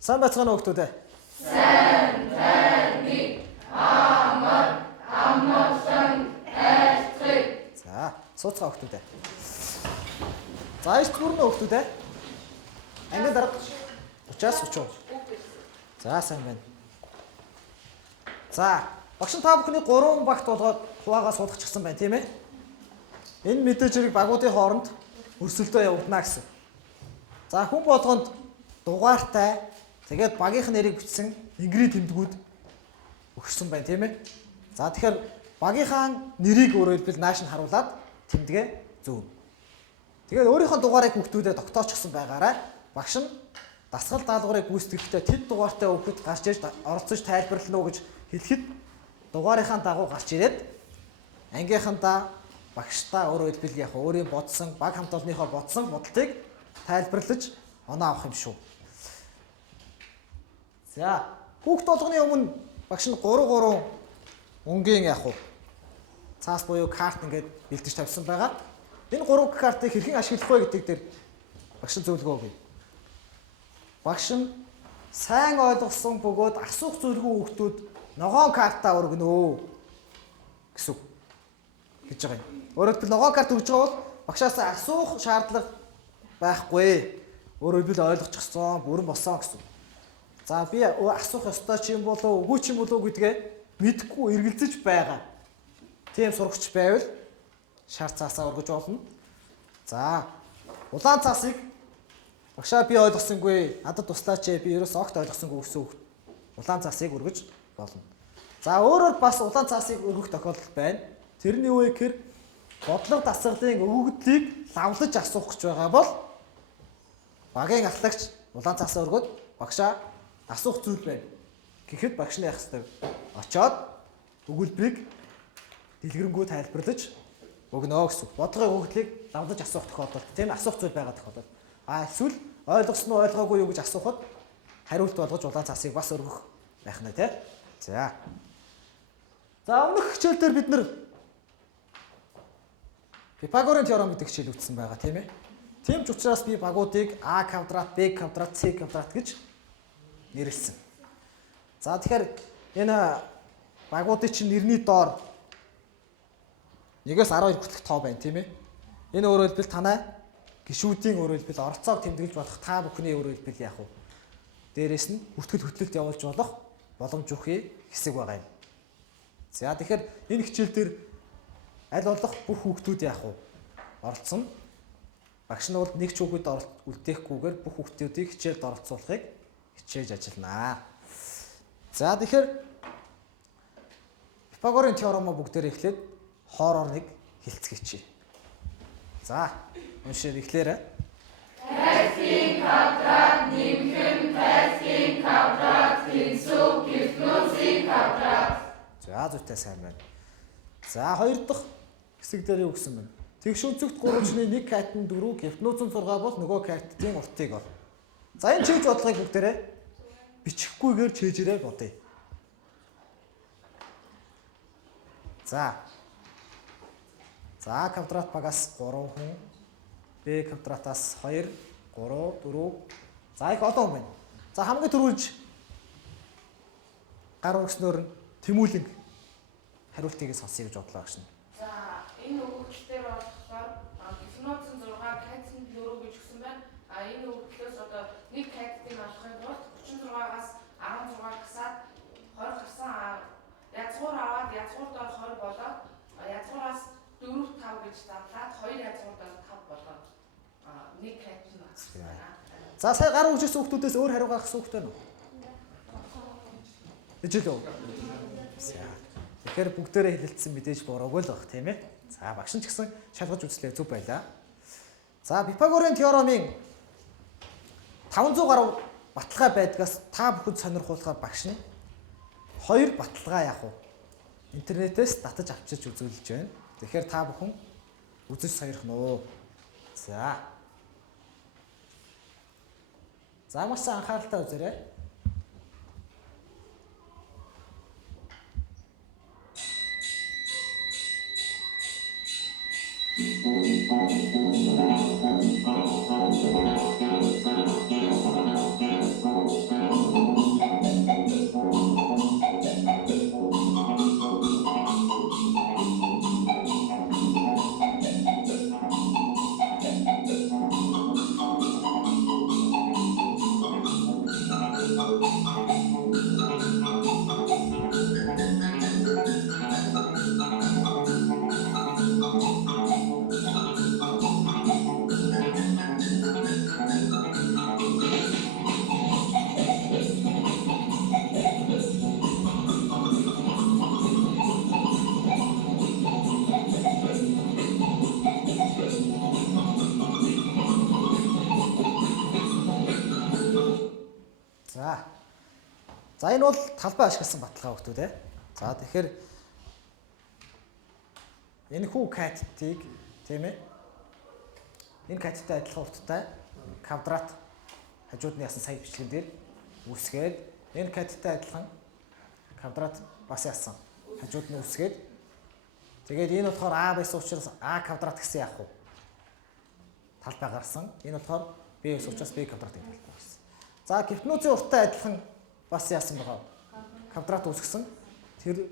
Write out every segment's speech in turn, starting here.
Сайн байцгаана уу хүүхдүүд? Сайн таны амар амгалан айлтгая. За, сууцгаа хүүхдүүд. За, эрт бүрнэ хүүхдүүд. Ангид дарга 30-аас 30. За, сайн байна. За, багш та бүхний 3 багт болгоод хуваагаа суулгачихсан байна, тийм ээ? Энэ мэдээж хэрэг багуудын хооронд өрсөлдөө явагдана гэсэн. За, хүн болгонд дугаартай тэгээд багийнх нэрийг бичсэн ингри тэмдгүүд өгсөн байна, тийм ээ? За, тэгэхээр багийнхаа нэрийг өөрөөр хэлбэл нааш нь харуулад тэмдэгэ зүүн. Тэгээд өөрийнхөө дугаарыг хүүхдүүдэд тогтоочихсон байгаарай. Багш нь дасгал даалгаврыг гүйцэтгэхдээ тэд дугаартай хүүхэд гарч ирж оролцож тайлбарлана уу гэж хэлэхэд дугаарынхаа дагуу гарч ирээд ангийнхандаа багштаа өөрөөр хэлбэл яг өөрийн бодсон баг хамт олонныхоо бодсон бодолтыг тайлбарлаж оноо авах юм шүү. За, хүүхд болгоны өмнө багш нь 3 өнгийн яг цаас буюу карт ингээд бэлдэж тавьсан байгаа. Энэ 3 картыг хэрхэн ашиглах вэ гэдэг дээр багш нь зөвлөгөө өгье. Багш нь сайн ойлгосон бөгөөд асуух зүрхүү хүүхдүүд ногоон картаа өргөнөө гэсэн гэж байгаа юм. Өөрөөр хэлбэл ногоон карт өгж байгаа бол багшаас асуух шаардлага байхгүй. Өөрөөр хэлбэл ойлгочихсон, бүрэн болсон гэсэн. За би асуух ёстой ч юм болов үгүй ч юм болов гэдгээ мэдхгүй эргэлзэж байгаа. Тийм сурагч байвал шар цаасаа өргөж болно. За улаан цаасыг багшаа би ойлгосонгүй, надад туслаач би ерөөс огт ойлгосонгүй гэсэн үг. Улаан цаасыг өргөж болно. За өөрөөр бас улаан цаасыг өргөх тохиолдол байна. Тэрний үе гэхээр бодлого дасгалын өгөгдлийг лавлаж асуух гэж байгаа бол багийн ахлагч улаан цаасаа өргөд багшаа асуух зүйл байна. Гэхэд багш нь яах ёстой вэ? Очоод өгүүлбэрийг дэлгэрэнгүй тайлбарлаж өгнө гэсэн. Бодлогын өгөгдлийг лавлаж асуух тохиолдолд тийм асуух зүйл байгаа тохиолдолд. Эсвэл ойлгосон уу ойлгоогүй юу гэж асуухад хариулт болгож улаан цаасыг бас өргөх байх нь тий. За. За өмнөх хичээлдэр бид нэр Пифагорын теорем гэдэг хичээл үзсэн байгаа тийм ээ. Тийм ч учраас би багуудыг А квадрат, Б квадрат, С квадрат гэж нэрлсэн. За тэгэхээр энэ багуудын чинь нэрний доор 1-ээс 12 хүртэлх тоо байна тийм ээ. Энэ өөрөөр хэлбэл танай гишүүдийн өөрөөр хэлбэл оролцоог тэмдэглэж болох та бүхний өөрөөр хэлбэл яах вэ? Дээрээс нь хүртгэл хөтлөлт явуулж болох боломж өгөхий хэсэг байгаа юм. За тэгэхээр энэ хичээл дээр аль болох бүх хүүхдүүд яах вэ? Оролцсон. Багш нь бол нэг ч хүүхэд үлдээхгүйгээр бүх хүүхдүүдийг хичээлд оролцуулахыг хичээж ажилланаа. За тэгэхээр Пифагорын теоремоо бүгдээр эхлээд хоороор нэг хэлцгээч. За, уншаад эхлээрэй. Тайлхийн квадрат нэмхэн тайлхийн квадрат хинсүү гипнозын квадрат. За, зүйтэй сайн байна. За, 2 дахь хэсэг дээр юу гэсэн бэ? Тэгш өнцөгт 3-ны 1 катн 4 гипнозын 6 бол нөгөө каттын уртыг бол. За, энэ чийж бодлогыг бүгдээрээ бичихгүйгээр чийжээрээ бодъё. За. За, квадрат багаас 3 хүн, Б квадратаас 2, 3, 4. За, их олон хүн байна. За, хамгийн түрүүлж гар урагсноор нь тэмүүлэн хариултыг сонсъё гэж бодлоо гэж. За, энэ өгөгдлөөр болохоор гипнозын 6, каттын 4 гэж өгсөн байна. Энэ өгөгдлөөс одоо 1 каттыг авахын тулд 36-аас 16 гасаад 20 гарсан язгуур аваад язгуур доор 20 болоод язгуураас 4, 5 гэж задлаад 2 язгуур доор 5 болоод 1 катт нь байна. За, сая гар урагшсан хүүхдүүдээс өөр хариу гаргасан хүүхд байна уу? Ижил үү? За. Тэгэхээр бүгдээрээ хэлэлцсэн мэдээж буруугүй л баг тийм ээ. За, багш нь ч гэсэн шалгаж үзлээ зүг байлаа. За, Пифагорын теоремын 500 гаруй баталгаа байдгаас та бүхэнд сонирхуулахаар багш нь 2 баталгаа яах вэ? Интернетээс татаж авчирч үзүүлж байна. Тэгэхээр та бүхэн үзэж сойрхно уу? За. За, маш анхааралтай үзээрэй. За энэ бол талбай ашигласан баталгаа хөгтүүд ээ. За тэгэхээр энэ хүү катетийг тийм ээ. Энэ катеттай адилхан урттай квадрат хажуудны ясан сая бичлэгэн дээр үүсгээд энэ катеттай адилхан квадрат бас ясан хажууд нь үүсгээд тэгээд энэ болохоор а байсан учраас а квадрат гэсэн яах вэ? Талбай гарсан. Энэ болохоор b байсан учраас b квадрат гэдэг талбай гарсан. За гипнозын урттай адилхан бас яасан байгаа. Квадрат үүсгэсэн. Тэр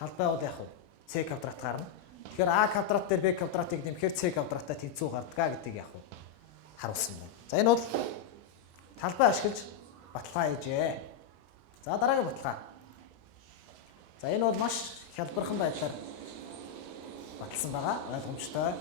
талбай бол яах вэ? c квадрат гарна. Тэгэхээр a квадрат дээр b квадратыг нэмэхээр c квадраттай тэнцүү гардгаа гэдгийг яах вэ? Харуулсан байна. За энэ бол талбай ашиглаж баталгаа хийжээ. За дараагийн баталгаа. За энэ бол маш хялбархан байдлаар баталсан байгаа. Ойлгомжтой.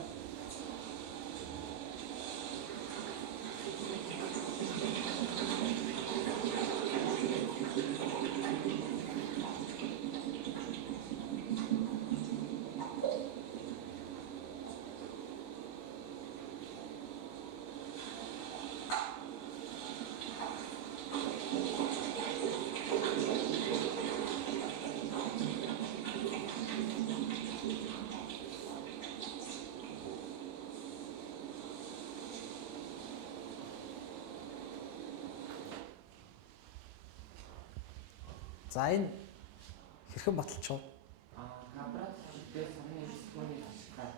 За энэ хэрхэн баталчихв? Квадрат дээр сарын 9-ний ашиглаад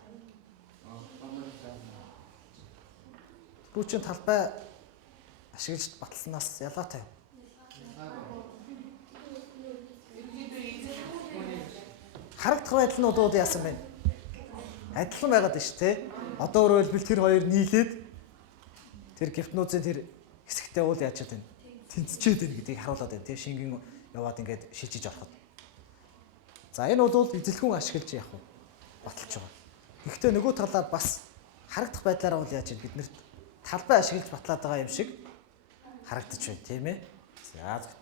Түрүүчийн талбай ашиглаж баталснаас ялгаатай. Харагдах байдал нь одоо яасан бэ? Адилхан байгаад байна шүү дээ. Одоо өөрөөр хэлбэл тэр хоёр нийлээд тэр гипнозын тэр хэсэгтээ уул яаж чадна? Тэнцчээд байна гэдгийг харуулад байна. Тэр шингэн яваад ингээд шилжиж ороход. За энэ бол эзэлхэн ашиглаж яах вэ? Баталж байгаа. Гэхдээ нөгөө талаар бас харагдах байдлаараа бол яаж вэ? Бид нэр талбай ашиглаж батлаад байгаа юм шиг харагдаж байна, тийм ээ? За зөв.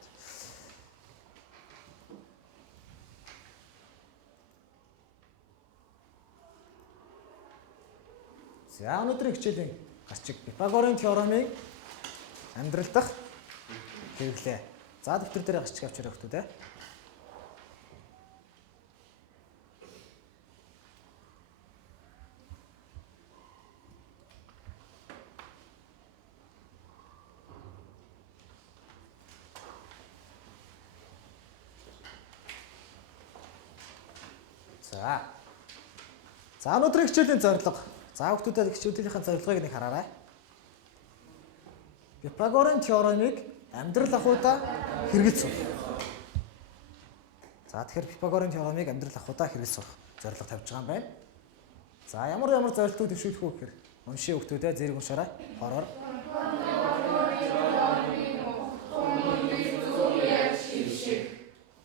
За өнөөдрийн хичээлийн гарчиг Пифагорын теоремыг амьдрал дахь хэрэглээ. За дэвтэр дээр гарчиг авчираа хөлтөө те. За өнөөдрийн хичээлийн зорилго. За хүүхдүүдэд хичээлийнхээ зорилгыг нэг хараарай. Пифагорын теоремыг амьдрал ахуйдаа хэрэгэл сурах. За тэгэхээр Пифагорын теоремыг амьдрал ахуйдаа хэрэгэл сурах зорилго тавьж байгаа юм байна. За ямар зорилтууд төвшүүлэх үү гэхээр уншийн хүүхдүүдэд зэрэг уншаарай. Хороор.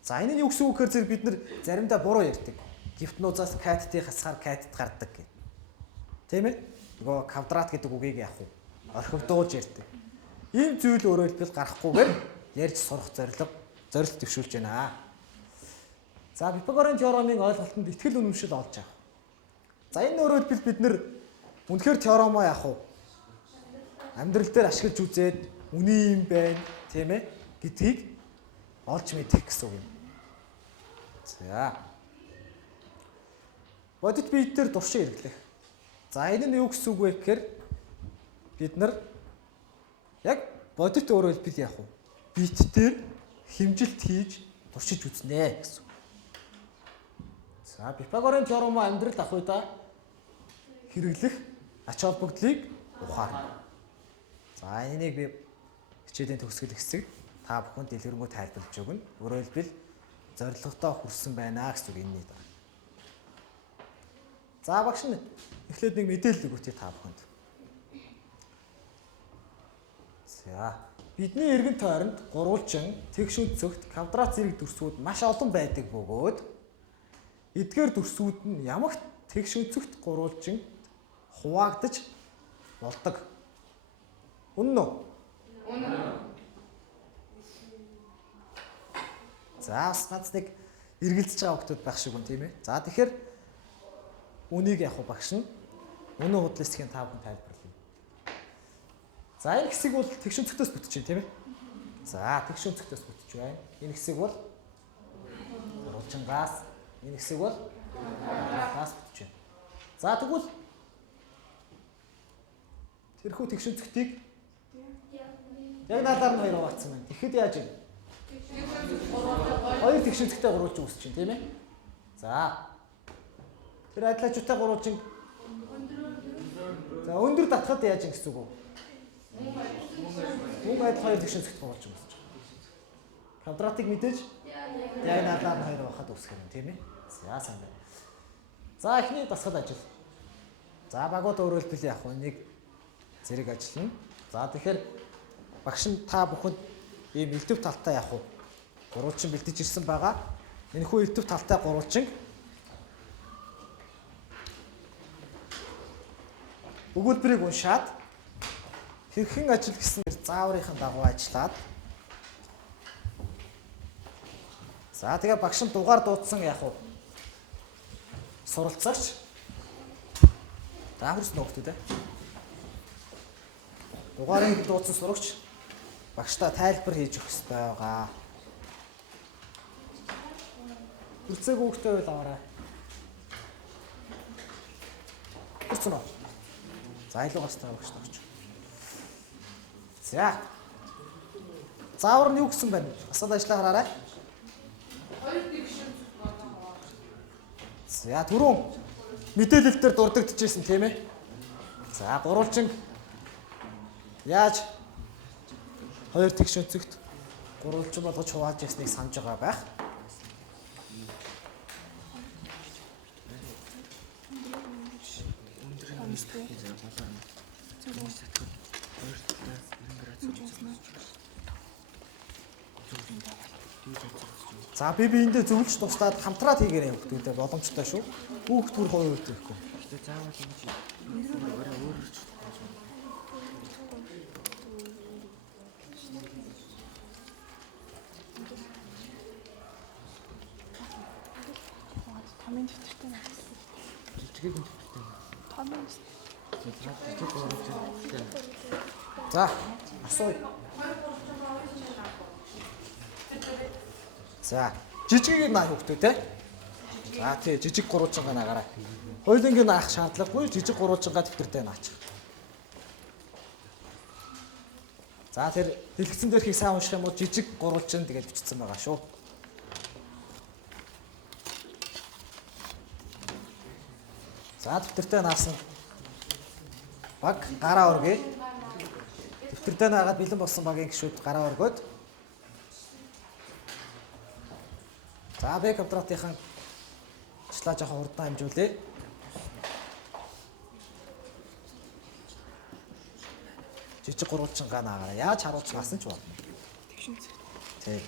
За энэ нь юу гэсэн үг гэхээр зэрэг бид нар заримдаа буруу ярьдаг. Гипнозаас катетийн хасгаар катет гардаг гэдэг. Тийм ээ? Нөгөө квадрат гэдэг үгийг яах вэ? Орхигдуулж ярьдаг. Ийм зүйл өөрөөр хэлбэл гарахгүйгээр ярьж сурах зорилт төвшүүлж байна. За Пифагорын теоремын ойлголтод итгэл үнэмшил олж авах. За энэ өөрөөр хэлбэл бид нэр үнэхээр теоремоо яах вэ? Амьдрал дээр ашиглаж үзээд үний юм байна, тийм ээ? Гэдгийг олж мэдэх гэсэн үг юм. За бодит биетээр туршин хэрэглэх. За энэ нь юу гэсэн үг вэ гэхээр бид нар яг бодит өөрөөр хэлбэл яах вэ? Биетээр хэмжилт хийж туршиж үзнэ гэсэн. За Пифагорын теорем амьдрал ахуйдаа хэрэглэх ач холбогдлыг ухаарна. За энийг би хичээлийн төгсгөл хэсэг та бүхэнд дэлгэрэнгүй тайлбарлаж өгнө. Өөрөөр хэлбэл зорилготой хүрсэн байна гэсэн үг энэний дараа. За багш нь эхлээд нэг мэдээлэл өгөөч та бүхэнд. За бидний эргэн тойронд гурвалжин, тэгш өнцөгт, квадрат зэрэг дүрсүүд маш олон байдаг бөгөөд эдгээр дүрсүүд нь ямагт тэгш өнцөгт гурвалжин хуваагдаж болдог. Үнэн үү? Үнэн. За бас ганц нэг эргэлзэж байгаа хүмүүс байх шиг үн тийм ээ. За тэгэхээр үнийг яг багш нь үнэн худлын хэсгийн та бүхэн тайлбарлая. За энэ хэсэг бол тэгш өнцгтөөс бүтэж байна тийм ээ. За тэгш өнцгтөөс бүтэж байна. Энэ хэсэг бол гурвалжингаас, энэ хэсэг бол квадратаас бүтэж байна. За тэгвэл тэрхүү тэгш өнцгтийг яг наадаар нь хоёр хуваацсан байна. Тэгэхэд яаж вэ? Хоёр тэгш өнцгтэй гурвалжин үүсэж байна, тийм ээ? За. Тэр адилаажуутай гурвалжин за өндөр татхад яаж юм гэсэн үг үү? Мөн адил хоёр тэгш өнцгт гурвалжин үүсэж байна. Квадратыг мэдээж диагоналаар нь хоёр байхад үүсгэх юм, тийм ээ? За сайн байна. За эхний дасгал ажил. За багууд өөрөлдөл яах вэ? Нэг зэрэг ажиллана. За тэгэхээр багш нь та бүхэнд ийм элдв талтай яах вэ? Гурвалжин бэлдэж ирсэн байгаа. Энэхүү элдв талтай гурвалжин өгүүлбэрийг уншаад хэрхэн ажил гэснээр зааврынхын дагуу ажиллаад за тэгээ багш нь дугаар дуудсан яах вэ? Суралцагч за хүрсэн нөхдөд дугаарыг дуудсан сурагч багштай тайлбар хийж өгөх хэрэгтэй байгаа. Хүрцээг хүүхдээ үйл аваарай. Хүрцэн үү? За илүү гастай багш тагч. За. Заавар нь юу гэсэн байна? Асуулт ажиллаа хараарай. Хоёр тэгш өнцгт болоо. За түрүүн мэдээлэл дээр дурддагчжсэн тийм ээ. За гурвалжин яаж хоёр тэгш өнцгт гурвалжин болгож хувааж ясныг санаж байгаа байх. За би биендээ зөвлөж туслаад хамтраад хийгээрэй хүүхдүүдээ боломжтой шүү. Хүүхд бүр хоёр үлдэхгүй. Гэтэ заавал ингэж өөр Томын дэвтэртэй байна. жижиг дэвтэртэй. Томын Жижиг гурвалжин. За асууя. За жижигийг наа хүүхдүүд те. За тий жижиг гурвалжингаа наагаарай. Хоёулынгийн наах шаардлагагүй жижиг гурвалжингаа дэвтэртэй наачих. За тэр дэлгэцэн дээрхийг сайн унших юм бол жижиг гурвалжин тэгээд бичсэн байгаа шүү. За дэвтэртэй наасан баг гараа өргөе. Дэвтэртэй наагаад бэлэн болсон багийн гишүүд гараа өргөөд. За б квадратынхан ажиллаа жоохон хурдан хэмжүүлээ. Жижиг гурвалжингаа наагаарай. Яаж харуулж наасан ч болно. Тэг.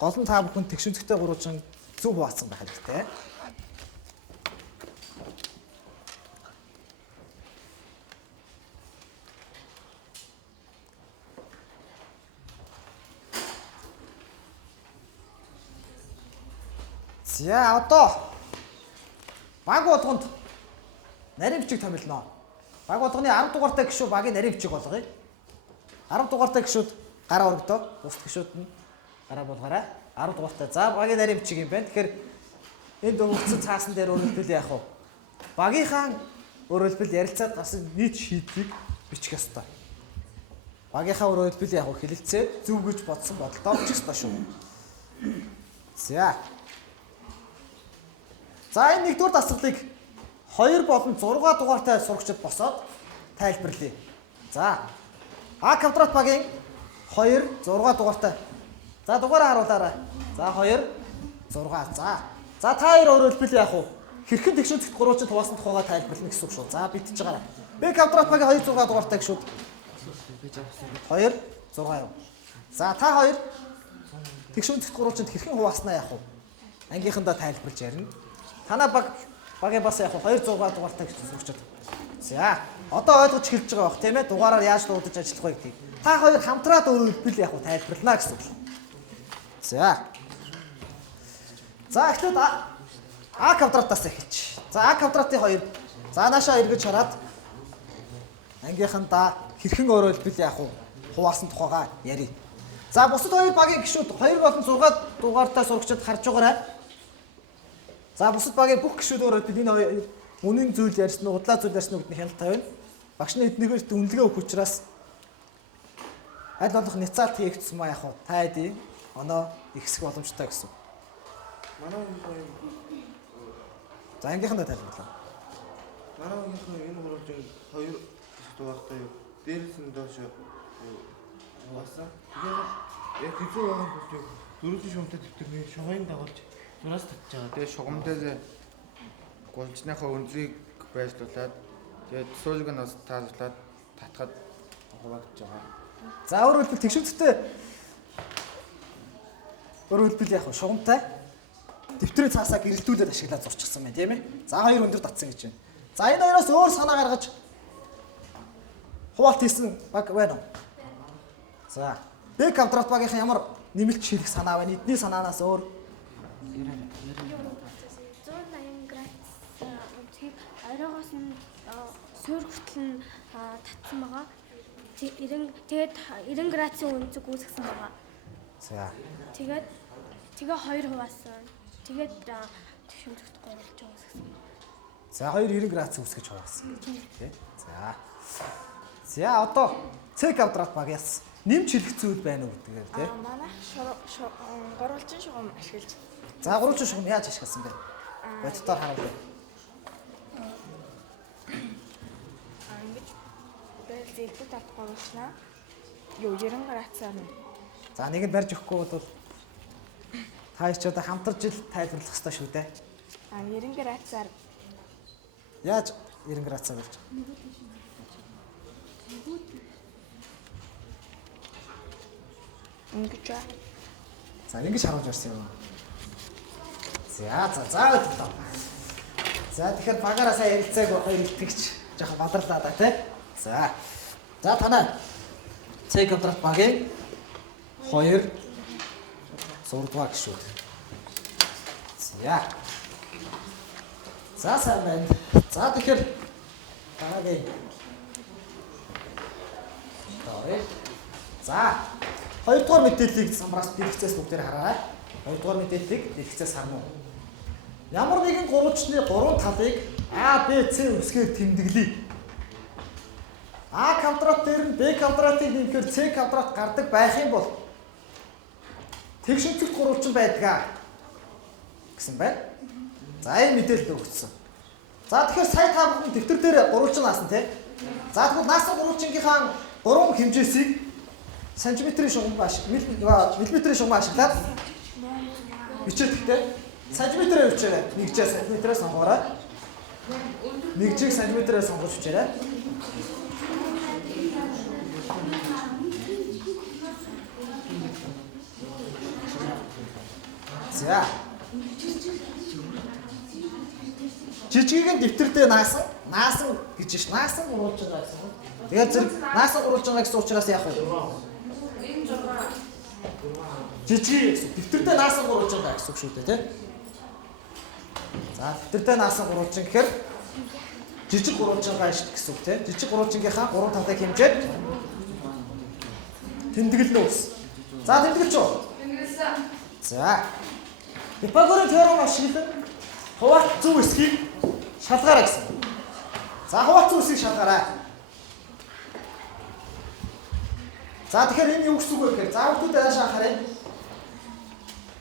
Гол нь та бүхэн тэгшинцэгтэй гурвалжин зөв хуваацсан байх хэрэгтэй. За одоо баг болгонд нарийн бичиг томилно. Баг болгоны 10 дугаартай гишүү багийн нарийн бичиг болгоё. 10 дугаартай гишүүд гараа өргөдөө. Бусд гишүүд нь гараа болгоорой. 10 дугаартай. За багийн нарийн бичиг юм байна. Тэгэхээр энд өгөгдсөн цаасан дээр өөрөлдөл яах вэ? Багийнхаа өөрөлдөл ярилцаад гарсан нийт шийдлийг бичих ёстой. Багийнхаа өөрөлдөл яах вэ? Хэлэлцээ зөв гэж бодсон бодолтой бичих ёстой шүү. За. За энэ нэгдүгээр дасгалыг 2 болон 6 дугаартай сурагчид босоод тайлбарлая. За А квадрат багийн 2 6 дугаартай. За дугаараа харуулаарай. За 2 6. За та хоёр өөрөлдөл яах вэ? Хэрхэн тэгшүүцэд гурвалжин хуваасан тухайга тайлбарлана гэсэн үг шүү. За бидэж байгаарай. Б квадрат багийн 2 6 дугаартай гişүүд. 2 6 юу. За та хоёр тэгшүүцэд гурвалжинд хэрхэн хувааснаа яах вэ? Ангийнхандаа тайлбарлаж ярина. Танаа багийн бас яг 2 6 дугаартай гэж сурчаад. За одоо ойлгож хэлж байгаа бох тийм ээ дугаараар яаж дуудаж ажиллах вэ гэдгийг. Та хоёр хамтраад өөрөлдөл яг тайлбарлана гэсэн үг. За. За эхлээд А квадратаас эхэлж. За А квадратын 2. За наашаа эргэж хараад ангийнхандаа хэрхэн өөрөлдөл яг хуваасан тухайга ярив. За бусад хоёр багийн гишүүд 2 болон 6 дугаартаа сурагчид харж байгаарай. За бусад багийн бүх гишүүд өөрөд энэ хоёр үнэн зүйл ярьсан уу, удлаа зүйл ярьсан уу гэдгийг хяналт тавина. Багш нь эднийгээрт үнэлгээ өгөх учраас аль болох няцаалт хийгдсэн маа яг уу та хэдий оноо ихсэх боломжтой гэсэн. Манай үеийнхээ За ангийнхандаа тайлбарлаа. манай үеийнхээ энэ хурлын 2 дугаартай юу? Дээрээс нь доош яваасан. Тэгээд яг хэзээ байгаа бол юу? Дөрөвдүгээр шугамтай дэвтэрний шугамын дагуулж зураас татж байгаа. Тэгээд шугамдаа гончныхаа өндрийг байрлуулад тэгээд суулгыг нь бас тааруулаад татхад хуваагдж байгаа. За өөрөөр хэлбэл тэгшүүдтэй өөрөөр хэлбэл яг шугамтай дэвтрийн цаасаа гэрэлтүүлээд ашиглаад зурчихсан байна тийм ээ. За 2 өндөр татсан гэж байна. За энэ хоёроос өөр санаа гаргаж хуваалт хийсэн баг байна уу? За Б квадрат багийнхан ямар нэмэлт ширхэг санаа байна? Эдний санаанаас өөр 180 градус үнцгийг оройгоос нь суур хүртэл нь татсан байгаа. Тэгээд 90 градусын үнцэг үүсгэсэн байгаа. За Тэгээд 2 хуваасан. Тэгээд төвшөнцөгт гурлж үүсгэсэн. За 290 градус үүсгэж хуваасан гэж тийм. За одоо С квадрат багаас нэмж хэлэх зүйл байна уу гэдгээр тийм. Манайх гурвалжин шугам ашиглаж. За гурвалжин шугам яаж ашигласан бэ? Боддоор харуулъя. Ингэж байл зэлбэг талд гурвалжнаа. Юу 90 градусаар нь. За нэгэнд барьж өгөхгүй бол та ч одоо хамтарч ил тайлбарлах хэрэгтэй шүү дээ. 90 градусаар Яаж 90 градусаар барьж? ингэж За ингэж харуулж ирсэн юм. За бодлоо. За тэгэхээр багаараа сайн ярилцааг хоёр итгэгч жоохон бадарлаа да тий. За танаа С квадрат багийн 2 сурдугаар гишүүд. За сайн байна. За тэгэхээр багийн За 2 дугаар мэдээллийг самраас дэлгэцээс бүгдээр хараарай. 2 дугаар мэдээллийг дэлгэцээс харна уу? Ямар нэгэн гурвалжны 3 талыг А, Б, С үсгээр тэмдэглэе. А квадрат дээр нь Б квадратыг нэмэхээр С квадрат гардаг байх юм бол тэгшинцэгт гурвалжин байдгаа гэсэн байна. За энэ мэдээлэл өгсөн. За тэгэхээр сая та бүхэн дэвтэр дээр гурвалжин наасан тий. За тэгвэл наасан гурвалжингийнхаа 3 хэмжээсийг сантиметрийн шугам миллиметрийн шугам ашиглаад бичээд гэхдээ сантиметрээр бичээрэй. 1 сантиметрээр сонгоорой. 1 сантиметрээр сонгож бичээрэй. За. Жижигийн дэвтэр дээр наасан гэж ш. Наасан гурвалжин гэсэн. Тэгээд зэрэг наасан гурвалжин гэсэн учраас яах вэ? Жижиг дэвтэр дээр наасан гурвалжин гэсэн үг шүү дээ, тий? За, дэвтэр дээр наасан гурвалжин гэхээр жижиг гурвалжин гэсэн үг, тий? Жижиг гурвалжингийнхаа 3 талыг хэмжээд тэмдэглэнэ үс. За, тэмдэглэж үү? Тэмдэглэсэн. За. Пифагорын теорем ашиглан хуваалт зөв эсхийг шалгаарай гэсэн. За хуваалт зөв эсхийг шалгаарай. За тэгэхээр энэ юу гэсэн үг вэ гэхээр заавал дэшаа анхаарай.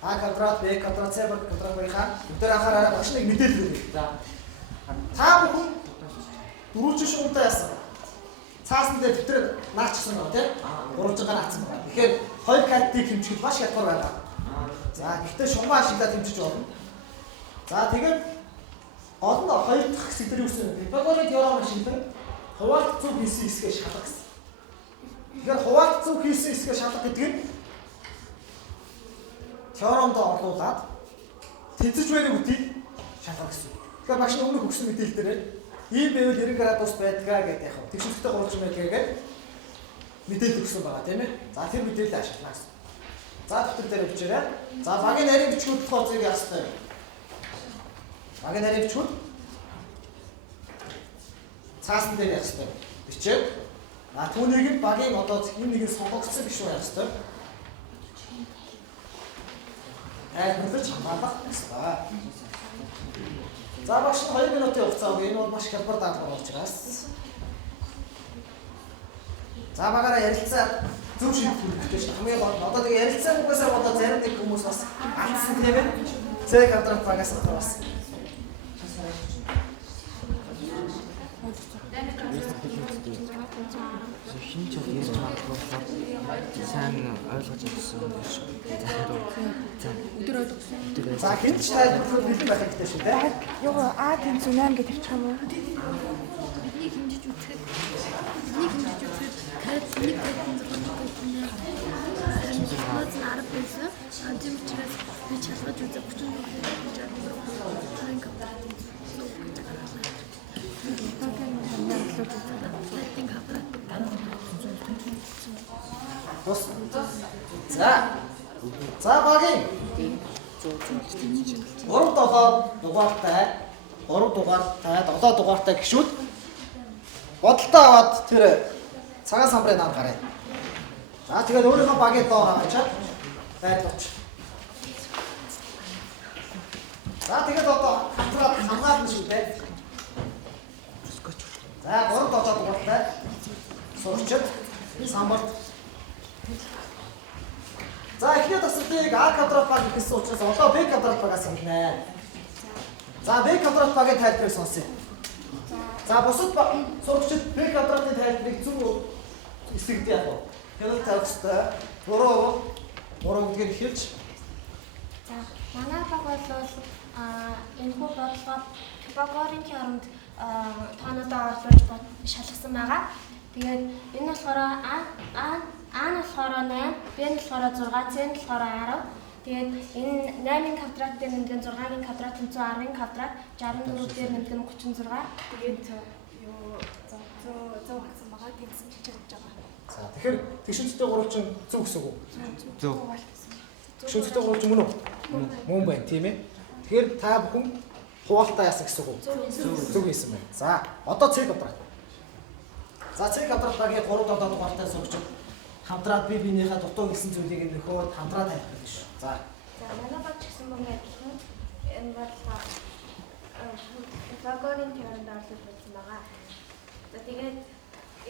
А квадрат, Б квадрат, С квадрат хоёрын өдөр анхаараа багш нэг мэдээлэл өгье. За. Та бүхэн дөрвөлжин шугамтай яасан. Цаасан дээр дэвтэр наачсан байна тийм. Гурвалжин наацсан байна. Тэгэхээр хоёр катыг хэмжихэд маш хялбар байна. За гэхдээ шугам ашиглаад хэмжиж болно. За тэгээд гол нь хоёр дахь хэсэг дээр юу гэсэн бэ? Пифагорын теорем ашиглан хуваалт зөв хийсэн хэсгээ шалгах гэсэн. Тэгэхээр хуваалт зөв хийсэн хэсгээ шалгах гэдэг нь теоремд орлуулад тэнцэж байгааг үтийг шалгах гэсэн. Тэгэхээр багш нь өмнөх өгсөн мэдээлэл дээр ийм байвал 90 градус байдгаа гэдэг яг нь тэгшүүлэгтэй гурвалжин байдгаа гэдэг мэдээлэл өгсөн байгаа тийм ээ. За тэр мэдээлэлээ ашиглана гэсэн. За дэвтэр дээр бичээрэй. За багийн нарийн бичгүүд болохоор зэрэг яах ёстой вэ? Багийн нарийн бичгүүд цаасан дээр яах ёстой вэ? Бичээд түүнийг нь багийн одоо энэ нэг нь сонгогдсон биш үү яах ёстой? тайлбарлаж хамгаалах ёстой. За багш нь 2 минутын хугацаа өгье. Энэ бол маш хялбар даалгавар учраас. За багаараа ярилцаад зөв шийдвэр хүргэж байна. Хамгийн гол нь одоо тэгээ ярилцсан үгээс болоод зарим нэг хүмүүс бас алдсан тийм ээ. Цэг квадрат багаас бас хин ч ярьж байгаа болохоор сайн ойлгож авсан юм шиг. за хинч тайлбарлах бэлэн байх хэрэгтэй шүү дээ. Юу А тэнцүү 8 гэж тавьчих юм уу? Бидний хэмжиж үзэхэд кайдны Нууц 10 байсан. Тийм учраас би чалгаж үзэх 30 За багийн 3-7 дугаартай 7 дугаартай гişүүд бодолтой аваад тэр цагаан самбарын наам гараа. За тэгээд өөрийнхөө багийн доор аваачаад байлууч. За тэгээд одоо хамгаална шүү дээ. За 3-7 дугаартай сурчид самбарт. За эхний тасалбарыг А квадрат баг гэсэн учраас одоо Б квадрат багаас хэлнэ. За Б квадрат багийн тайлбарыг сонсъё. За бусад сурагчид Б квадратын тайлбарыг зөв эсэгдээ яг уу. Хяналт тавих ёстой. 3 гэдгээр хэлж. За манай баг бол энэ хүү бодлогоо Пифагорын теоремд тоонуудаа оруулж шалгасан байгаа. Тэгээд энэ болохоор А нь болохоор 8, Б нь болохоор 6, С нь болохоор 10. Тэгээд энэ 8-ын квадрат дээр нэмгэн 6-ын квадрат, 10-ын квадрат, 64 дээр нэмгэн 36. Тэгээд юу 100 гэсэн байгаа. Тэгсэн чинь чадж байгаа. За тэгэхээр тэгшинцтэй гурвчин зөв гэсэн үг үү? Зөв. Тэгшинцтэй гурвчин мөн үү? Мөн байна тийм ээ. Тэгэхээр та бүхэн хуваалтаа яасан гэсэн үг үү? Зөв хийсэн байна. За одоо С квадрат. За С квадрат багийн 3-7 дугаартай сурагчид хамтраад биенийхээ дутуу гэсэн зүйлийг нөхөөд хамтраад тавих гэж шүү. За манай баг ч гэсэн мөн адилхан энэ бол Пифагорын теоремд оруулж байсан байгаа. За тэгээд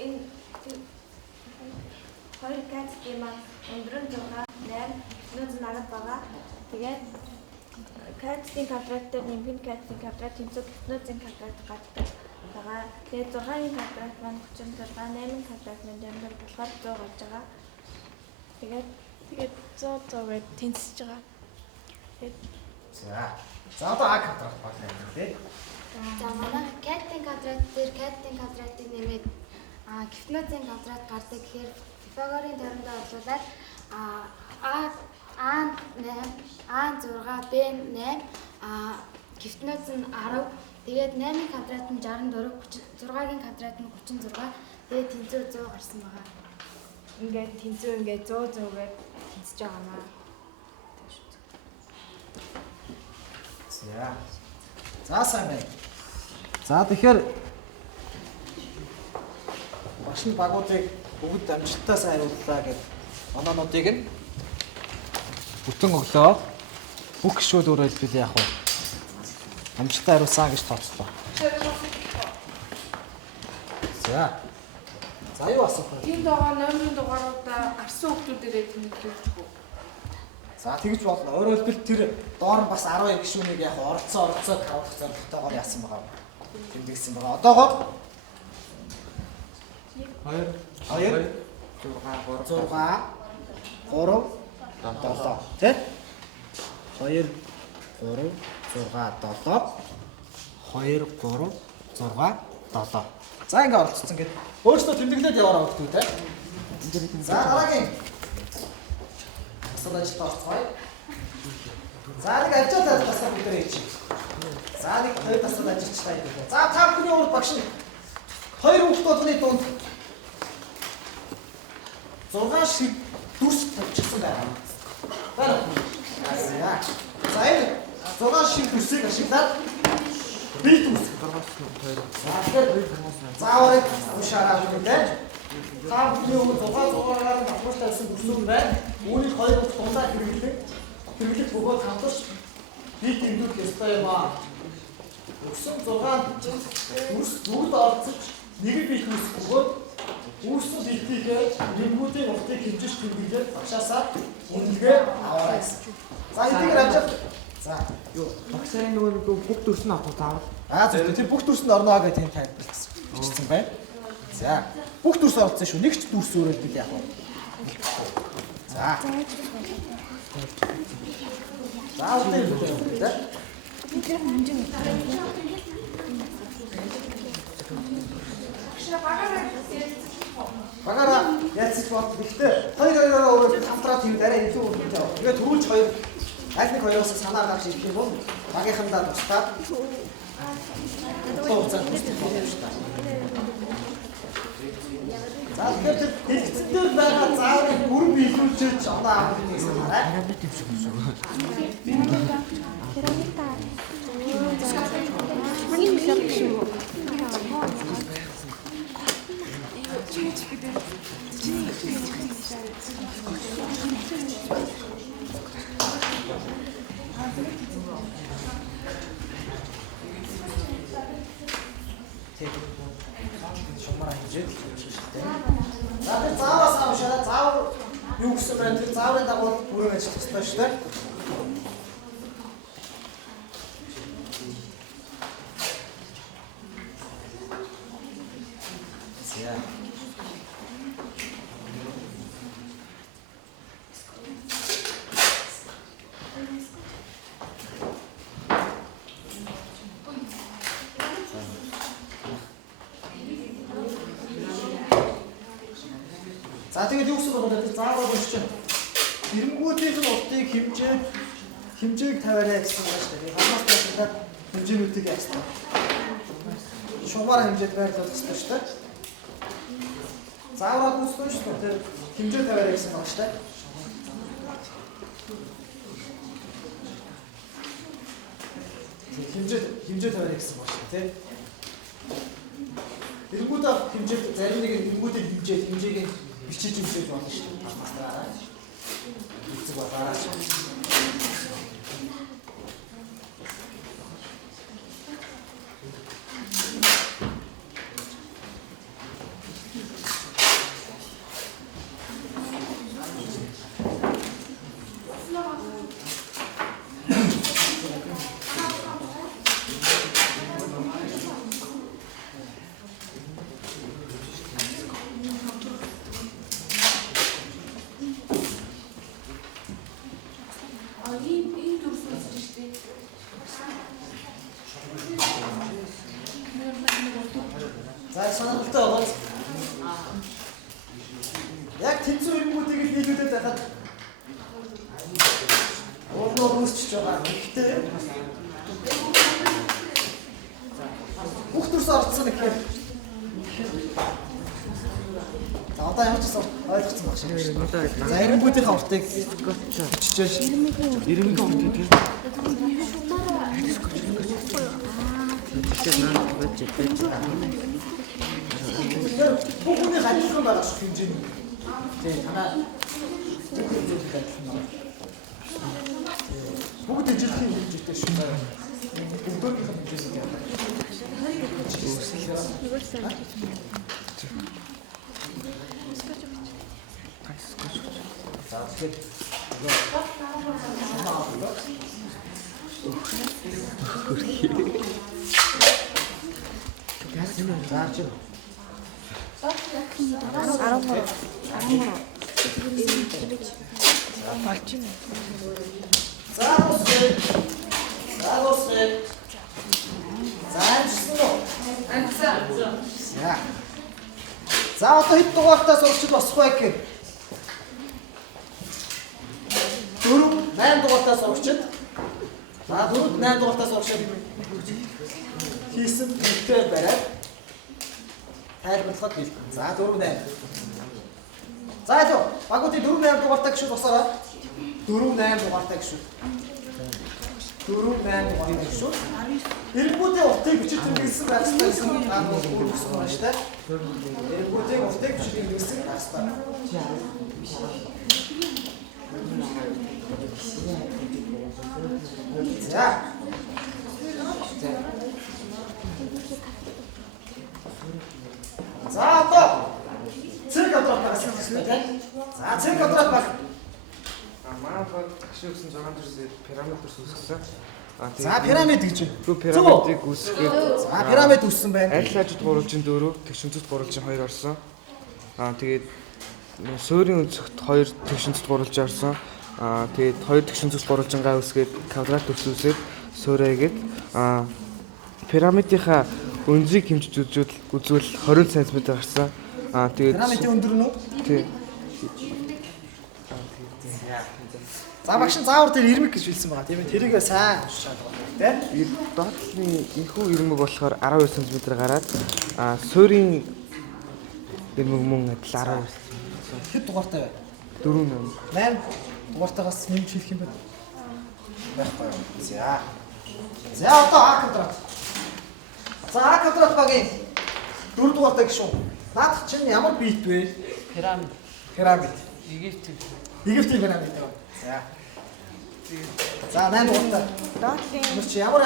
энэ хоёр катгийн маань өндөр нь 6, 8, 10 байгаа. Тэгээд катгийн квадрат дээр нэмгэн катгийн квадрат, тэнцүү гипнозын квадрат гардаг байгаа. Тэгээд 6-ын квадрат маань 36, 8-ын квадрат маань дэмжлэг болохоор 100 гарч байгаа. Тэгээд 100 гээд тэнцэж байгаа. За одоо А квадрат баг байна тийм. За манай катгийн квадрат дээр катгийн квадратыг нэмээд гипнозын квадрат гардаг. Тэгэхээр Пифагорын теоремд оруулаад А6, Б8, гипноз нь 10. Тэгээд 8-ын квадрат нь 64, 6-гийн квадрат нь 36. Тэгээд тэнцүү 100 гарсан байгаа. Ингээд тэнцүү ингээд 100 гээд тэнцэж байгаа маа. За сайн байна. За тэгэхээр багш нь багуудыг бүгд амжилттай сайн хариуллаа гэж оноонуудыг нь бүтэн өглөө бүх гишүүд өөрөө хэлбэл яах вэ? Амжилттай хариулсан гэж тооцлоо. За юу асуух вэ? Энд байгаа номын дугааруудаа гарсан хүмүүсээрээ тэмдэглэж өгөө. За тэгж болно. Өөрөөр хэлбэл тэр доор нь бас 12 гишүүнийг яг оролцоо тавих зорилготойгоор яасан байгаа. Тэмдэглэсэн байгаа. Одоогоор 2 6 3 3 7 тий 2 3 6 7 2 3 6 7. За ингэ оролцсон гэдэг. Өөрөөсөө тэмдэглээд яваараа өгдөг тий. За дараагийн асуулт ажилд орцгоё. За нэг ажилтнаа тасаа бүгдээ хийчих. За нэг хоёр тасаа ажилчтай гэдэг. За та бүхний урд багш нь хоёр хүүхдүүдний дунд 6 шиг дүрс тавьчихсан байна. Байна. За энэ 6 шиг дүрсийг ашиглаад бие дүрс заавал уушаараа үлдээ. Та бүхний өмнө 6-6-аар авах тавьсан дүрсүүд байна. Үүнийг хоёр удаа хэрэглэдэг. хэрэглэх бөгөөд хамтарч бие тэмдүүлэх ёстой юм аа. Өгсөн 6 үрс бүгд орцож нэг бие үүсэх бөгөөд үүссэн бэлтийгээ нэгмүүдийн уртыг хэмжиж тэмдэглээд багшаасаа үнэлгээ аваарай гэсэн. За хэдийгээр ажил. За Юу багсарын нөгөө бүх төрс нь авах заавал. зөв тэр бүх төрсөнд орно гэж тийм тайлбарласан. Бичсэн байна. За бүх төрс орцсон шүү. Нэг ч дүрс өөрөө бид яах вэ? За. За үгүй дээ. Багаараа яцчих бод. Гэхдээ хоёроо өөрөө хамтраад тийм дараа илүү үнэтэй. Тэгээд түрүүлж хоёр аль нэг хоёроос санаа гаргаж ирэх юм бол багийнхандаа тусдаа тооцоо тусдаа. За тэгэхээр дэлгэцтэй байгаа зааврыг бүрэн биелүүлж оноо авах нэг санаарай. Шумаар хижээд шиштэй. За тэр зааваас авшаа заав юу гэсэн бэ? Тэр зааврын дагуу бүрэн ажиллах ёстой шүү дээ. За тэгээд юу гэсэн бэ? Тэр заавал биш чинь. Эрэнгүүдийн уртыг хэмжээг тавиарай гэсэн байна шүү дээ. Хамаас тасалдаад хэмжээнүүдийг яасан. Шугамаар хэмжээд байрлуулах хэрэгтэй шүү дээ. Заавал үсгүй шүү дээ. Тэр хэмжээ тавиарай гэсэн байна шүү дээ. Хэмжээ тавиарай гэсэн байна шүү дээ. Эрэнгүүдээ хэмжээ зарим нэг эрэнгүүдийг хэмжээг бичиж үзэж болно шүү дээ. Хамааснараа. Эцэг болоораач. За санаалтай болоод яг тэнцүү эрэнгүүдийг л нийлүүлээд байхад өөрнөө үүсчихэж байгаа. Гэхдээ бүх төрс орцсон гэхээр за одоо ямар ч гэсэн ойлгоцсон баг шиг. За эрэнгүүдийн уртыг биччихэж Ирэмгийн өмнө гэдэг. Бүгдний хажилхан байгаа шүү хэмжээний. Тэгээ танаа бүгд ижилхэн хэмжээтэй шүү байна. Бүгдийн хэмжээтэй байна. За тэгээд за одоо хэд дугаартаас урьдчил босох вэ гэхээр 4-8 дугаартаас урьдчил. За 4-8 дугаартаас урьдчил хийсэн хэлбэр бариад тайлбарлахад бэлдэн. За 4-8. За яа багуудын 4-8 дугаартай гişүүд босоорой. 4-8 дугаартай гişүүд. 4-8 дугаартай гişүүд. Эрэнгүүдийн уртыг бичиж тэмдэглэсэн байх ёстой гэсэн гол үүрэгсэн байна шүү дээ. Эрэнгүүдийн уртыг бичиж тэмдэглэсэн байх ёстой. За. За одоо цэг квадрат багаас хэлсэн тийм. За цэг квадрат баг. Манай баг агшин гэсэн 6 төрсөд пирамид төрс үүсгэсэн. За пирамид гэж байна. Гү пирамидыг үүсгээд За пирамид үүссэн байна. арил хажууд гурвалжин 4, тэгшинцэд гурвалжин 2 орсон. Тэгээд суурийн өнцөгт 2 тэгшинцэд гурвалжин орсон. Тэгээд 2 тэгшинцэд гурвалжингаа үүсгээд квадрат төрс үүсээд суурайгээд пирамидынхаа өнзийг хэмжиж үзвэл 20 см гарсан. Тэгээд Пирамидын өндөр нь үү? тий. За багш нь заавар дээр ирмэг гэж хэлсэн байгаа. Тийм ээ. Тэрийгээ сайн уншаад байгаа. Тийм. Доотлын энхүү ирмэг болохоор 12 см гараад суурийн ирмэг мөн адил 12 см. Хэд дугаартай вэ? 4 8. 8 дугаартайгаас нэмж хэлэх юм байна. Байхгүй юу? За. За одоо А квадрат. За А квадрат багийн 4 дугаартай гişүн. Наад чинь ямар бит вэ? Пирамид. Пирамид. Египт. Египтийн пирамид байна. За. За 8 дугаартай. Доотлын Чи ямар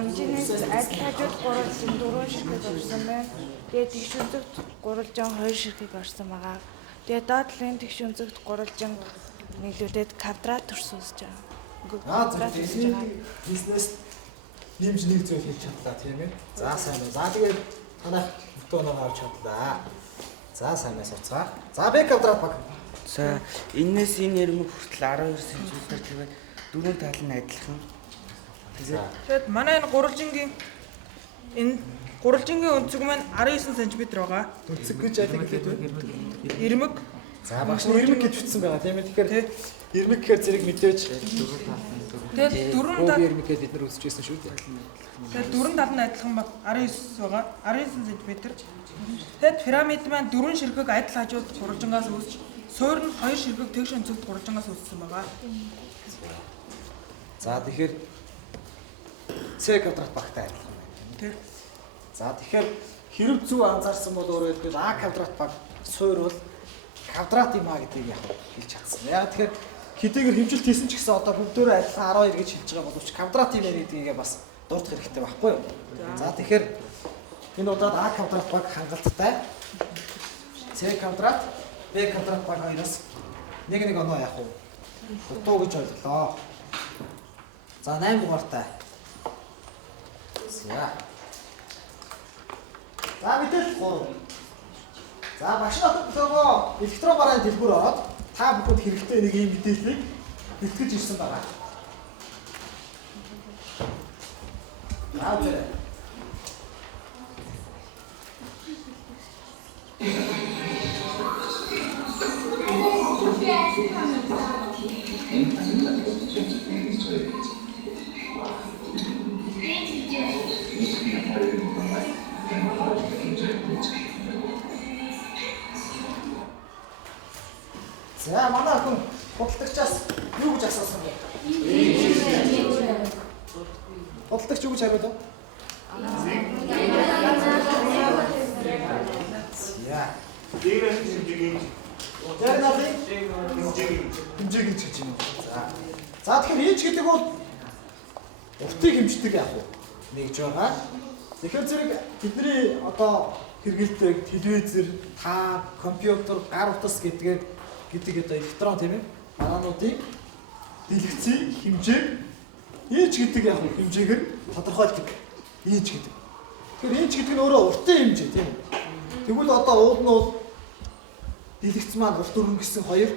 инженерист адил хажууд гурвалжин 4 ширхэг орсон байна. Тэгээд тэгш өнцөгт гурвалжин 2 ширхэг орсон байгаа. Тэгээд доотлын тэгш өнцөгт гурвалжин нийлүүлээд квадрат төрс үүсэж байгаа. За бизнес нэмж нэг зүйл хийж чадлаа тийм ээ. За сайн байна. За тэгээд танах фотоноо авч чадлаа. За сайн байна суцгаа. За Б квадрат баг. За энэс энэ ирмэг хүртэл 12 см тэгээд дөрвөн тал нь адилхан. Тэгэхэд манай энэ гурвалжингийн өнцөг маань 19 см байгаа. Өнцөг гэж алиг хэлээд байна. Ирмэг. За багш ирмэг гэж бичсэн байгаа тийм ээ. Тэгэхээр ирмэг гэхээр зэрэг мэдээж Тэгээд дөрвөн Ог тал ирмэг гэж бид нар үзчихсэн шүү дээ. тэгээд дөрвөн тал нь адилхан баг 19 байгаа. 19 см. Тэгээд пирамид маань дөрвөн ширхэг адил хажууд гурвалжингаас үүсч суур нь 2 ширхэг тэгш өнцөгт гурвалжингаас үүссэн байгаа. За тэгэхээр С квадрат багтай адилхан байна. Тэр За тэгэхээр хэрэг зүг анзаарсан бол өөрөөр хэлбэл А квадрат баг суур бол квадрат юм а гэдгийг яг хэлж чадсан. Яг тэгэхээр хэдийгээр хэмжилт хийсэн ч гэсэн одоо бүгдөө адилхан 12 гэж хэлж байгаа боловч квадрат юм яа гэдгийг бас дурдах хэрэгтэй байхгүй юу? За тэгэхээр энэ удаад А квадрат баг хангалттай. С квадрат, Б квадрат баг хоёроос нэг оноо яах вэ? Утуу гэж ойлголоо. За 8 дугаартай. За мэдээлэл 3. За багш нот нөгөө электрон барааны дэлгүүр ороод та бүхэнд хэрэгтэй нэг ийм мэдээллийг бэлтгэж ирсэн байгаа. Наавчаарай. За манай хүн худалдагчаас юу гэж асуусан бэ? Худалдагч юу гэж хариулв? За. Дээрээс хэмжээгийн Яг надад хэмжээгийн хэмжээг гэж хэлж байна. За тэгэхээр ийж гэдэг бол уртыг хэмждэг яах вэ? Нэгж байгаа. Тэгэхээр зэрэг бидний одоо хэрэгэлдэг телевизэр, та компьютер, гар утас гэдэг одоо электрон тийм ээ. Бараануудын дэлгэцийн хэмжээг ийж гэдэг яах вэ? Хэмжээгээр тодорхойлдог. Ийж гэдэг. Тэгэхээр ийж гэдэг нь өөрөө уртын хэмжээ тийм үү? Тэгвэл одоо ууд нь бол дэлгэц маань урт өргөн гэсэн хоёр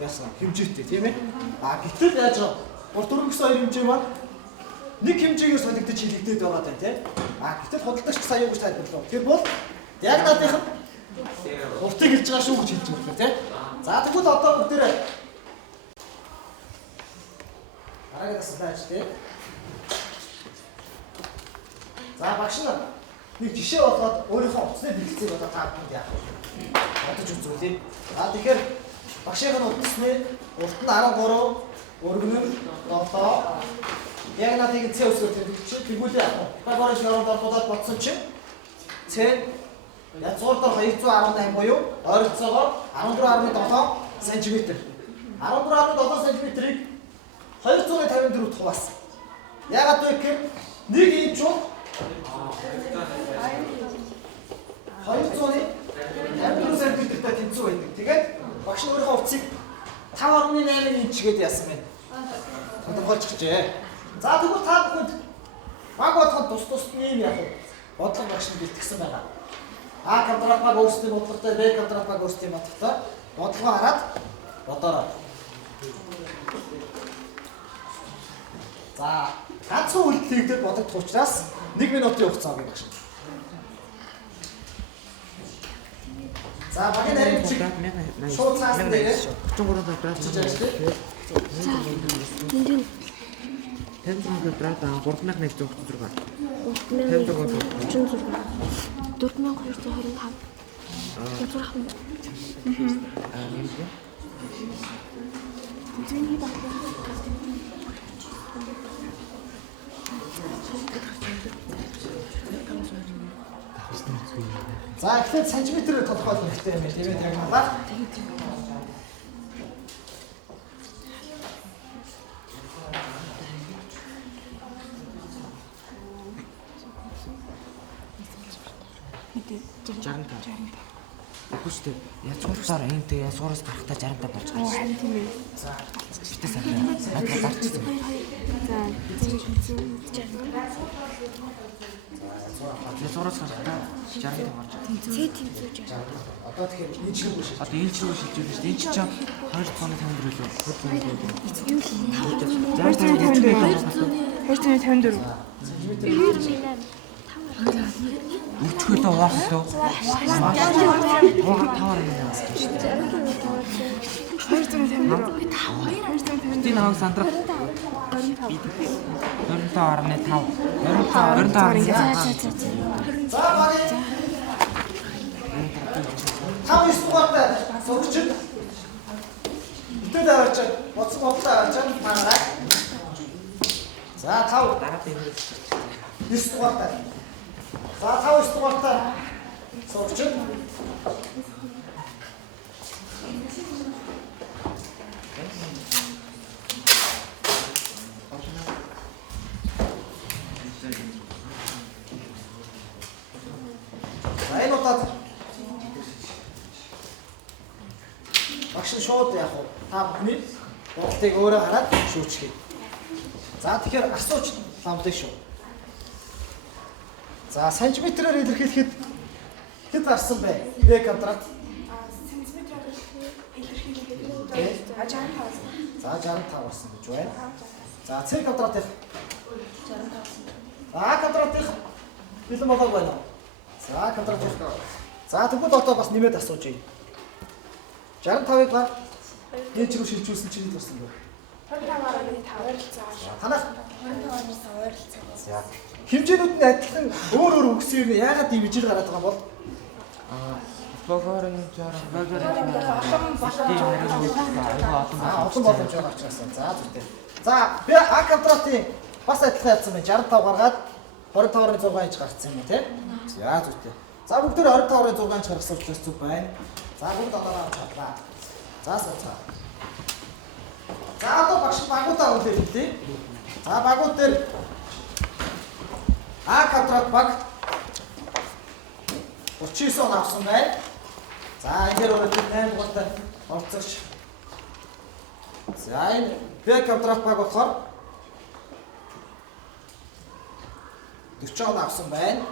яасан хэмжээтэй тийм ээ. Гэтэл яаж вэ? Урт өргөн гэсэн хоёр хэмжээ маань нэг хэмжээгээр солигдож хилэгдээд байгаа даа тийм. Гэтэл худалдагч сая юу гэж тайлбарлав? Тэр бол яг наадынх нь уртыг хэлж байгаа шүү гэж хэлж байгаа тийм. За тэгвэл одоо бүгдээрээ дараагийн слайд тийм. За багш нар нэг жишээ болгоод өөрийнхөө утасны дэлгэцийг одоо та бүхэнд яах вэ? Бодож үзүүлье. Тэгэхээр багшийн утасны урт нь 13, өргөн нь 7. Яг надыг С үсгээр төлөвч тэгвэл яах вэ? Pythagoras теоремд ордуулаад бодсон чинь С язгуур дээр 218 буюу ойролцоогоор 14.7 см. 13.7 см-ийг 254 хуваасан. Яагаад вэ гэхээр нэг инч бол 254 см-тэй тэнцүү байдаг. Тэгээд багш нь өөрийнхөө хувцсыг 5.8 инч гэдээ яасан байна. Тодорхойлчихжээ. За тэгвэл та бүхэнд баг бодоход тус ийм яг бодлого багш нь бэлтгэсэн байгаа. А квадрат баг өөрсдийн бодлоготой, Б квадрат баг өөрсдийн бодлоготой бодлогоо хараад бодороо. За ганцхан үйлдэл хийгдэл бодогдох учраас 1 минутын хугацаа өгье багш. За багийн нарийн бичиг шууд цаасан дээр 33 квадрат. За. Тэнд 53 квадрат 3136. 4225. Язгуурах юм. За эхлээд сантиметрээр тодорхойлох хэрэгтэй юм байна. Тийм ээ тагналаа. Үгүй шүү дээ. Язгуураар энтэй язгуураас гарахтаа 65 болж байгаа. Харин тийм ээ. За. Битээ сайн. Надад зарчсан. Язгуураас гарахтаа 65 болж байгаа. Одоо тэгэхээр энэ шиг биш. Одоо энэ ч рүү шилжиж байна шүү дээ. Энэ ч 254. Үрчхөлөө угаахлаа. Таваар юм яасан шүү дээ. 254. Тийм аа сандрах. 25.5. 25. За багийн 5-9 дугаартай сурагчид бүтээд аваач. Боцсон бодлоо аваач. Манараа. За 5 Дараад энэ 9 дугаартай. За 5-9 дугаартай сурагчид энэ удаад багш нь шууд яг та бүхний бодлыг өөрөө хараад шүүчихье. За тэгэхээр асууж ламдаг шүү. За сантиметрээр илэрхийлэхэд хэд гарсан бэ? Б квадрат. Сантиметрээр илэрхийлэхэд 65. За 65 гарсан гэж байна. За С квадратын 65. А квадратын бэлэн болоог байна уу? За квадратын. За тэгвэл одоо бас нэмээд асууж ий. 65-ыг ба дээд рүү шилжүүлсэн чинь хэд гарсан бэ? 25.5. Танах 25.5. за хэмжээнүүд нь адилхан өөр үгсээр яагаад ийм ижил гараад байгаа юм бол Богорын жаргал. олон боломж байгаа учраас за зүгтээ. За би А квадратын бас адилхан яатсан байна. 65 гаргаад 25.6 инч гарцсан юм тий. За зүгтээ. За бүгдээр 25.6 инч гаргасан учраас зүг байна. За бүгд одоороо авч чадлаа. За сууцгаа. За одоо багш багуудаа үлдээ хэлээ. За багууд дээр А квадрат баг 39 он авсан байна. За энэ өөрөө 8 дугаартай орцогч. За энэ Б квадрат баг болохоор 40 он авсан байна.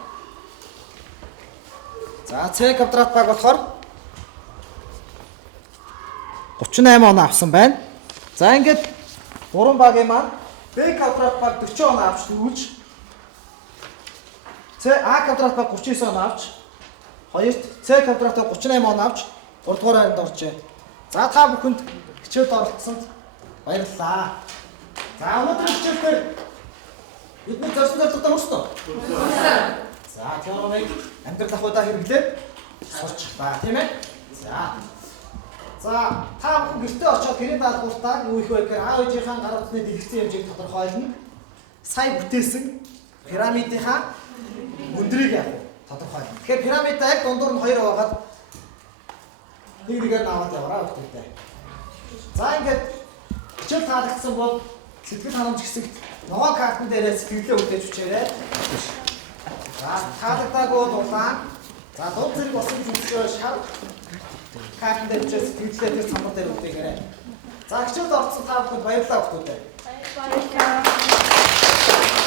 За С квадрат баг болохоор 38 он авсан байна. За ингээд 3 багийн маань Б квадрат баг 40 он авч дөрвөлж А квадрат баг 39 он авч хоёрт С квадрат 38 он авч 3 дугаар хайранд оржээ. За та бүхэнд хичээлд оролцсонд баярлалаа. За өнөөдрийн хичээлээр бидний зорьсон зорилготой хүрсэн үү? За теоремыг амьдрал ахуйдаа хэрэглээд сурчлаа тийм ээ. За та бүхэн гэртээ очиод гэрийн даалгавартаа юу их вэ гэхээр аав ээжийнхээ гар утасны дэлгэцийн хэмжээг тодорхойлно. Сая бүтээсэн пирамидынхаа өндрийг яг тодорхойлно. Тэгэхээр пирамидаа яг дундуур нь 2 байгаад нэг нэгээр нь аваад яваараа өгдөгтэй. За ингээд хичээл таалагдсан бол сэтгэл ханамж хэсэгт ногоон картн дээрээ сэтгэлээ үлдээж өчээрэй. За таалагдаагүй бол улаан. За дунд зэрэг босон зүйлсээ шар картн дээр үчээ сэтгэлээ тэр цамбар дээр үлдээгээрэй. За хичээлд орсон та бүхэнд баярлалаа хүмүүстээ. Баярлалаа.